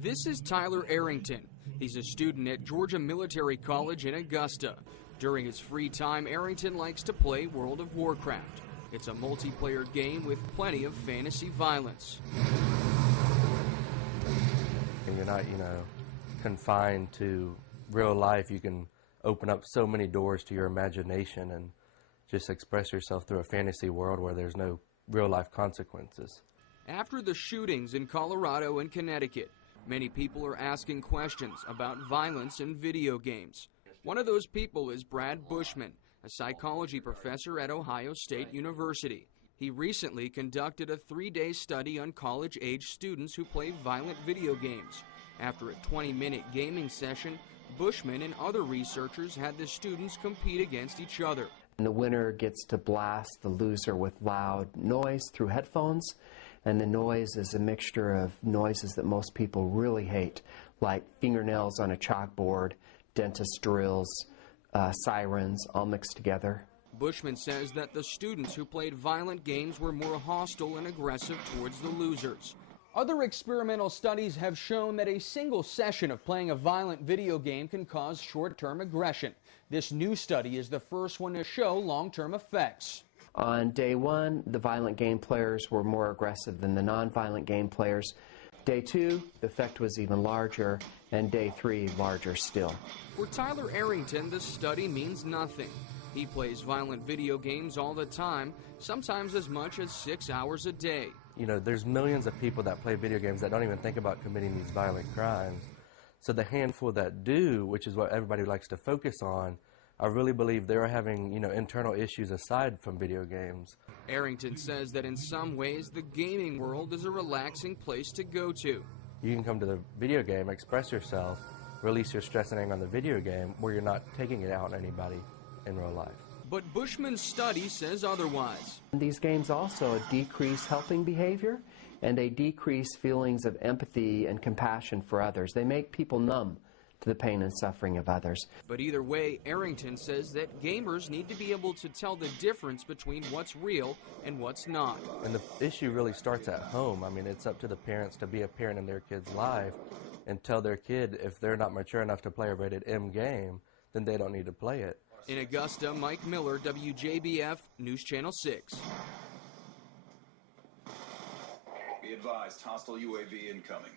This is Tyler Arrington. He's a student at Georgia Military College in Augusta. During his free time, Arrington likes to play World of Warcraft. It's a multiplayer game with plenty of fantasy violence. And you're not, confined to real life. You can open up so many doors to your imagination and just express yourself through a fantasy world where there's no real life consequences. After the shootings in Colorado and Connecticut, many people are asking questions about violence in video games. One of those people is Brad Bushman, a psychology professor at Ohio State University. He recently conducted a 3-day study on college-age students who play violent video games. After a 20-minute gaming session, Bushman and other researchers had the students compete against each other. And the winner gets to blast the loser with loud noise through headphones. And the noise is a mixture of noises that most people really hate, like fingernails on a chalkboard, dentist drills, sirens, all mixed together. Bushman says that the students who played violent games were more hostile and aggressive towards the losers. Other experimental studies have shown that a single session of playing a violent video game can cause short-term aggression. This new study is the first one to show long-term effects. On day 1, the violent game players were more aggressive than the non-violent game players. Day 2, the effect was even larger, and day 3, larger still. For Tyler Arrington, the study means nothing. He plays violent video games all the time, sometimes as much as 6 hours a day. There's millions of people that play video games that don't even think about committing these violent crimes. So the handful that do, which is what everybody likes to focus on, I really believe they're having, internal issues aside from video games. Arrington says that in some ways the gaming world is a relaxing place to go to. You can come to the video game, express yourself, release your stress and anger on the video game where you're not taking it out on anybody in real life. But Bushman's study says otherwise. These games also decrease helping behavior, and they decrease feelings of empathy and compassion for others. They make people numb to the pain and suffering of others. But either way, Arrington says that gamers need to be able to tell the difference between what's real and what's not. And the issue really starts at home. It's up to the parents to be a parent in their kid's life and tell their kid if they're not mature enough to play a rated M game, then they don't need to play it. In Augusta, Mike Miller, WJBF, News Channel 6. Be advised, hostile UAV incoming.